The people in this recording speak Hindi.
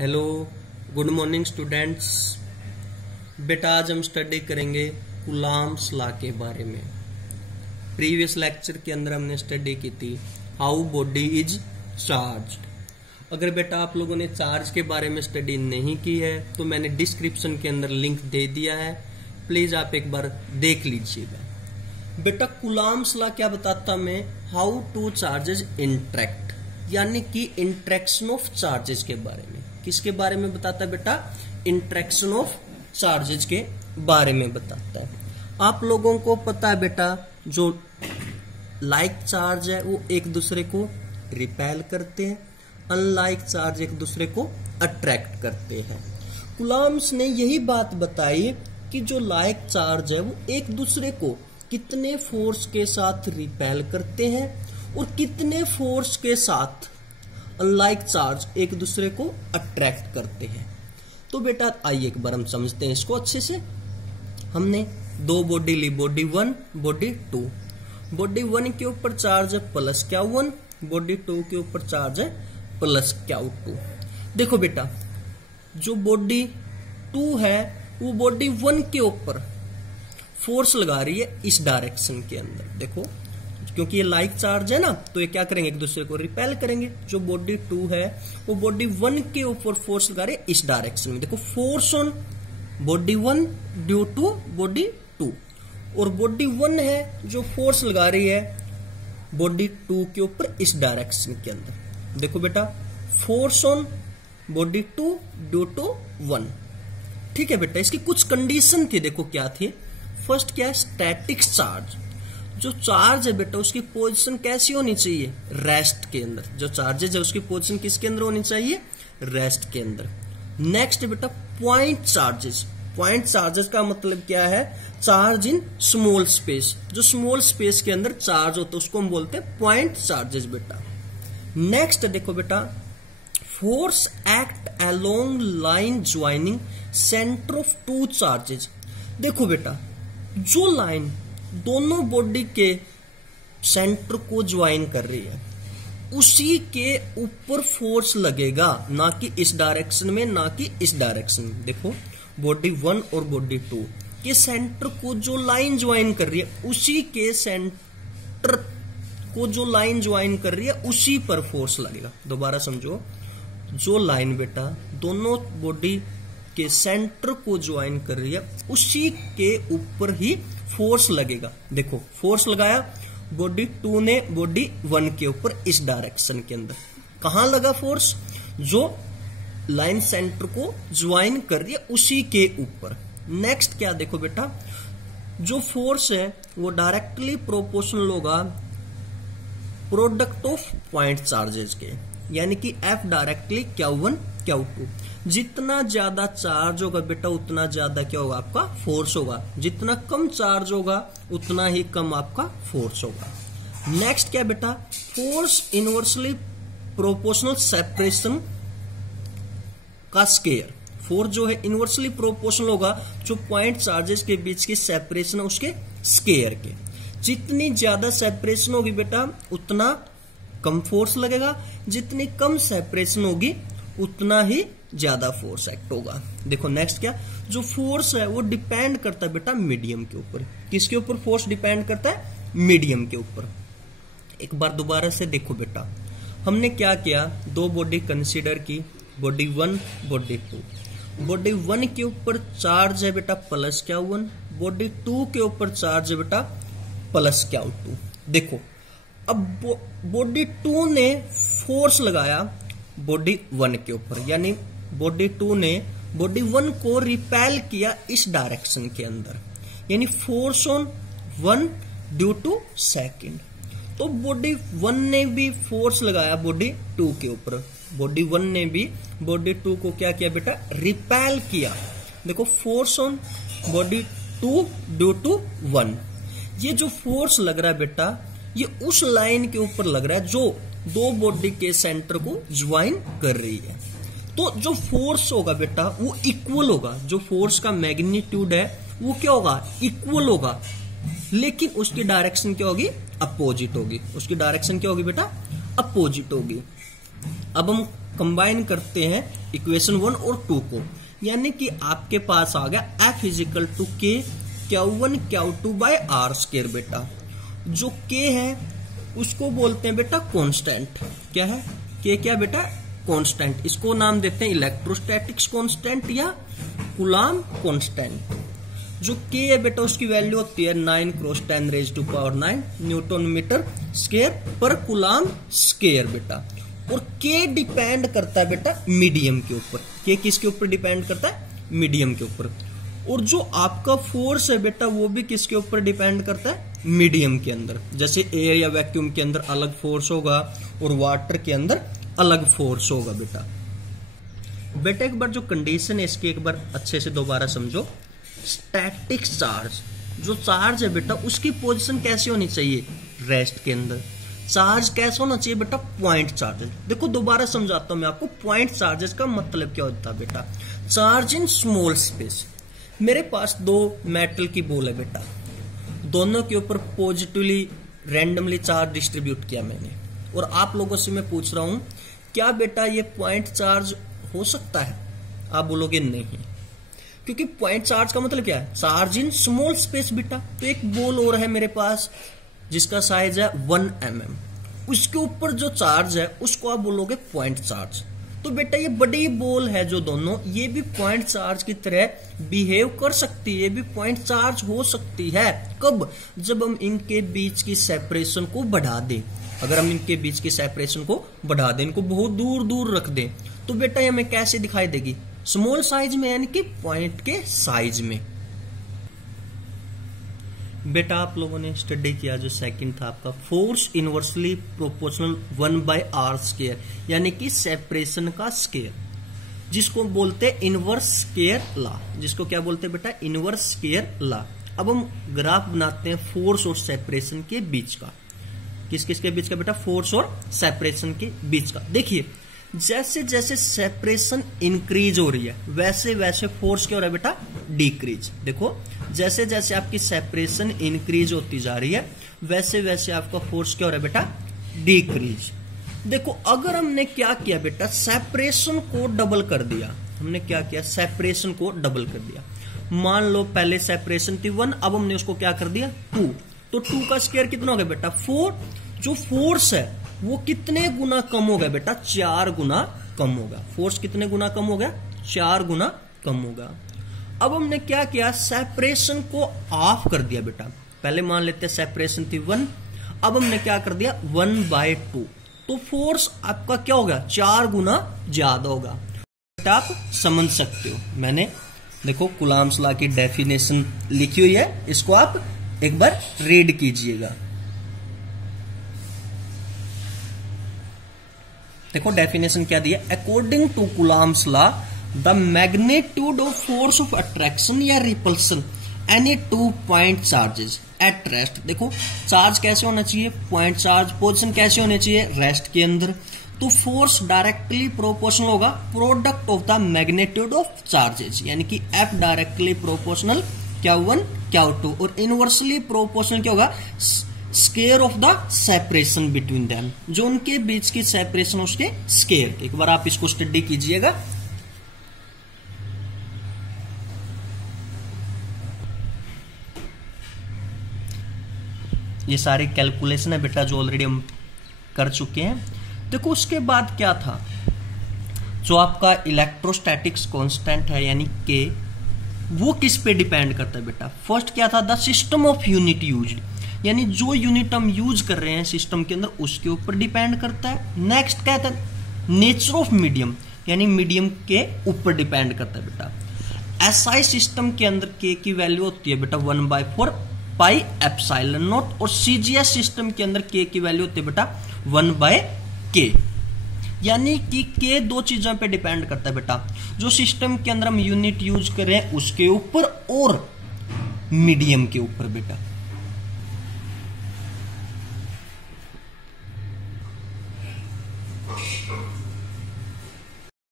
Hello, good morning students. बेटा आज हम स्टडी करेंगे कूलॉम्स लॉ के बारे में। प्रीवियस लेक्चर के अंदर हमने स्टडी की थी हाउ बॉडी इज चार्ज्ड। अगर बेटा आप लोगों ने चार्ज के बारे में स्टडी नहीं की है तो मैंने डिस्क्रिप्शन के अंदर लिंक दे दिया है, प्लीज आप एक बार देख लीजिएगा। बेटा कूलॉम्स लॉ क्या बताता मैं, हाउ टू चार्जेस इंटरेक्ट, यानी कि इंटरेक्शन ऑफ चार्जेस के बारे में। किसके बारे में बताता है बेटा? इंटरेक्शन ऑफ चार्जेस के बारे में बताता है। आप लोगों को पता है बेटा जो लाइक चार्ज है वो एक दूसरे को रिपेल करते हैं, अनलाइक चार्ज एक दूसरे को अट्रैक्ट करते हैं। कूलॉम्स ने यही बात बताई कि जो लाइक चार्ज है वो एक दूसरे को कितने फोर्स के साथ रिपेल करते हैं और कितने फोर्स के साथ अनलाइक चार्ज एक दूसरे को अट्रैक्ट करते हैं। तो बेटा आइए एक बार हम समझते हैं इसको अच्छे से। हमने दो बॉडी ली, बॉडी 1 बॉडी 2। बॉडी 1 के ऊपर चार्ज है प्लस Q1, बॉडी 2 के ऊपर चार्ज है प्लस Q2। देखो बेटा जो बॉडी 2 है वो बॉडी 1 के ऊपर फोर्स लगा रही है इस डायरेक्शन के अंदर। देखो क्योंकि ये लाइक चार्ज है ना, तो ये क्या करेंगे, एक दूसरे को रिपेल करेंगे। जो बॉडी 2 है वो बॉडी 1 के ऊपर फोर्स लगा रही है इस डायरेक्शन में। देखो force on body 1 due to body 2, और बॉडी 1 है जो फोर्स लगा रही है बॉडी 2 के ऊपर इस डायरेक्शन के अंदर। देखो बेटा force on body 2 due to 1। ठीक है बेटा, इसकी कुछ कंडीशन थी। देखो क्या थी, फर्स्ट क्या है, स्टैटिक चार्ज। जो चार्ज है बेटा उसकी पोजीशन कैसी होनी चाहिए, रेस्ट के अंदर। जो चार्जेज है उसकी पोजीशन किसके अंदर होनी चाहिए, रेस्ट के अंदर। नेक्स्ट बेटा पॉइंट चार्जेस। पॉइंट चार्जेस का मतलब क्या है, चार्ज इन स्मॉल स्पेस। जो स्मॉल स्पेस के अंदर चार्ज होता है उसको हम बोलते हैं पॉइंट चार्जेस बेटा। नेक्स्ट देखो बेटा force act along line joining centre of two charges. देखो बेटा जो लाइन दोनों बॉडी के सेंटर को ज्वाइन कर रही है उसी के ऊपर फोर्स लगेगा, ना कि इस डायरेक्शन में ना कि इस डायरेक्शन में। देखो बॉडी 1 और बॉडी 2 के सेंटर को जो लाइन ज्वाइन कर रही है उसी के सेंटर को जो लाइन ज्वाइन कर रही है उसी पर फोर्स लगेगा। दोबारा समझो, जो लाइन बेटा दोनों बॉडी के सेंटर को ज्वाइन कर रही है उसी के ऊपर ही फोर्स लगेगा। देखो फोर्स लगाया बॉडी 2 ने बॉडी 1 के ऊपर इस डायरेक्शन के अंदर। कहां लगा फोर्स, जो लाइन सेंटर को ज्वाइन कर रही है उसी के ऊपर। नेक्स्ट क्या देखो बेटा, जो फोर्स है वो डायरेक्टली प्रोपोर्शनल होगा प्रोडक्ट ऑफ पॉइंट चार्जेस के, यानी कि F डायरेक्टली Q1 Q2। जितना ज्यादा चार्ज होगा बेटा उतना ज्यादा क्या होगा, आपका फोर्स होगा। जितना कम चार्ज होगा उतना ही कम आपका फोर्स होगा। नेक्स्ट क्या बेटा, फोर्स इनवर्सली प्रोपोर्शनल सेपरेशन का स्केयर। फोर्स जो है इनवर्सली प्रोपोर्शनल होगा जो पॉइंट चार्जेस के बीच की सेपरेशन है उसके स्केयर के। जितनी ज्यादा सेपरेशन होगी बेटा उतना कम फोर्स लगेगा, जितनी कम सेपरेशन होगी उतना ही ज्यादा फोर्स एक्ट होगा। देखो नेक्स्ट क्या, जो फोर्स है वो डिपेंड करता है बेटा मीडियम के ऊपर। किसके ऊपर फोर्स डिपेंड करता है, मीडियम के ऊपर। एक बार दोबारा से देखो बेटा, हमने क्या किया, दो बॉडी कंसीडर की, बॉडी 1 बॉडी 2। बॉडी 1 के ऊपर चार्ज है बेटा प्लस Q1, बॉडी 2 के ऊपर चार्ज है बेटा प्लस Q2। देखो अब बॉडी 2 ने फोर्स लगाया बॉडी 1 के ऊपर, यानी बॉडी 2 ने बॉडी 1 को रिपेल किया इस डायरेक्शन के अंदर, यानी force on 1 due to second. तो बॉडी 1 ने भी फोर्स लगाया बॉडी 2 के ऊपर, बॉडी 1 ने भी बॉडी 2 को क्या किया बेटा, रिपेल किया। देखो force on body 2 due to 1। ये जो फोर्स लग रहा है बेटा ये उस लाइन के ऊपर लग रहा है जो दो बॉडी के सेंटर को ज्वाइन कर रही है। तो जो फोर्स होगा बेटा वो इक्वल होगा। जो फोर्स का मैग्नीट्यूड है वो क्या होगा, इक्वल होगा, लेकिन उसकी डायरेक्शन क्या होगी, अपोजिट होगी। उसकी डायरेक्शन क्या होगी बेटा, अपोजिट होगी। अब हम कंबाइन करते हैं इक्वेशन 1 और 2 को, यानी कि आपके पास आ गया F इजिकल टू के Q1 Q2 bye are square बेटा। जो के है उसको बोलते हैं बेटा कांस्टेंट। क्या है के? क्या बेटा? कांस्टेंट। इसको नाम देते हैं इलेक्ट्रोस्टैटिक्स कांस्टेंट या कूलाम कांस्टेंट। जो के है बेटा उसकी वैल्यू होती है 9 × 10⁻⁹ न्यूटन मीटर स्क्वायर पर कूलाम स्क्वायर बेटा। और के डिपेंड करता है बेटा मीडियम के ऊपर। के किसके ऊपर डिपेंड करता है? मीडियम के ऊपर। और जो आपका फोर्स है बेटा वो भी किसके ऊपर डिपेंड करता है? मीडियम के अंदर। जैसे एयर या वैक्यूम के अंदर अलग फोर्स होगा और वाटर के अंदर अलग फोर्स होगा बेटा। बेटा एक बार जो कंडीशन है इसकी एक बार अच्छे से दोबारा समझो। स्टैटिक चार्ज, जो चार्ज है बेटा उसकी पोजीशन कैसी होनी चाहिए? रेस्ट के अंदर। चार्ज कैसा होना चाहिए बेटा? Point charges. देखो दोबारा समझाता हूं मैं आपको, पॉइंट चार्जेस का मतलब क्या होता है बेटा? Charge in small space. मेरे पास दो मेटल की बॉल है बेटा, दोनों के ऊपर पॉजिटिवली रैंडमली चार्ज डिस्ट्रीब्यूट किया मैंने, और आप लोगों से मैं पूछ रहा हूं क्या बेटा ये पॉइंट चार्ज हो सकता है? आप बोलोगे नहीं, क्योंकि पॉइंट चार्ज का मतलब क्या है? चार्ज इन स्मॉल स्पेस बेटा। तो एक बॉल और है मेरे पास जिसका साइज है 1 mm, उसके ऊपर जो चार्ज है उसको आप बोलोगे पॉइंट चार्ज। तो बेटा ये बड़ी बॉल है जो दोनों, ये भी पॉइंट चार्ज की तरह बिहेव कर सकती है, ये भी पॉइंट चार्ज हो सकती है। कब? जब हम इनके बीच की सेपरेशन को बढ़ा दें। अगर हम इनके बीच की सेपरेशन को बढ़ा दें, इनको बहुत दूर दूर रख दें, तो बेटा ये हमें कैसे दिखाई देगी? स्मॉल साइज में, यानी कि पॉइंट के साइज में। बेटा आप लोगों ने स्टडी किया जो सेकंड था आपका, फोर्स इनवर्सली प्रोपोर्शनल 1/r², यानी कि सेपरेशन का स्केयर, जिसको बोलते हैं इनवर्स स्केयर लॉ। जिसको क्या बोलते हैं बेटा? Inverse square law. अब हम ग्राफ बनाते हैं फोर्स और सेपरेशन के बीच का। किस किस के बीच का बेटा? फोर्स और सेपरेशन के बीच का। देखिए जैसे जैसे सेपरेशन इंक्रीज हो रही है वैसे वैसे फोर्स क्या हो रहा है बेटा? डिक्रीज। देखो जैसे जैसे आपकी सेपरेशन इंक्रीज होती जा रही है वैसे वैसे आपका फोर्स क्या हो रहा है बेटा? डिक्रीज। देखो अगर हमने क्या किया बेटा? सेपरेशन को डबल कर दिया। हमने क्या किया? सेपरेशन को डबल कर दिया। मान लो पहले सेपरेशन थी 1, अब हमने उसको क्या कर दिया? 2। तो 2 का स्क्वायर कितना हो गया बेटा? 4। जो फोर्स है वो कितने गुना कम हो गया बेटा? 4 गुना कम होगा। फोर्स कितने गुना कम हो गया? 4 गुना कम होगा। अब हमने क्या किया? सेपरेशन को ऑफ कर दिया बेटा। पहले मान लेते हैं सेपरेशन थी 1, अब हमने क्या कर दिया? 1/2। तो फोर्स आपका क्या होगा? 4 गुना ज्यादा होगा। बेटा आप समझ सकते हो, मैंने देखो कूलाम्स लॉ की डेफिनेशन लिखी हुई है, इसको आप एक बार रीड कीजिएगा। देखो डेफिनेशन क्या दिया? According to Coulomb's law the magnitude of force of attraction या repulsion any 2 point charges at rest. देखो चार्ज कैसे होना चाहिए? Point charge. पोजीशन कैसे होनी चाहिए? रेस्ट के अंदर। तो फोर्स डायरेक्टली प्रोपोर्शनल होगा product of the magnitude of charges, यानी कि F directly proportional Q1 Q2, और इनवर्सली प्रोपोर्शनल क्या होगा? Square of the separation between them, जो उनके बीच की सेपरेशन उसके स्केयर। एक बार आप इसको स्टडी कीजिएगा। ये सारी कैलकुलेशन है बेटा जो ऑलरेडी हम कर चुके हैं। देखो उसके बाद क्या था? जो आपका इलेक्ट्रोस्टैटिक्स कांस्टेंट है यानी के, वो किस पे डिपेंड करता है बेटा? फर्स्ट क्या था? The system of unit used, यानी जो यूनिट हम यूज कर रहे हैं सिस्टम के अंदर उसके ऊपर डिपेंड करता है। नेक्स्ट क्या था? नेचर ऑफ मीडियम, यानी मीडियम के ऊपर डिपेंड करता है बेटा। एसआई सिस्टम के अंदर के की वैल्यू होती है बेटा 1/4 पाई एप्सिलॉन नॉट, और सीजीएस सिस्टम के अंदर के की वैल्यू होती है बेटा 1/k, यानी कि के दो चीजों पे डिपेंड करता है बेटा, जो सिस्टम के अंदर हम यूनिट यूज कर रहे हैं उसके ऊपर और मीडियम के ऊपर बेटा।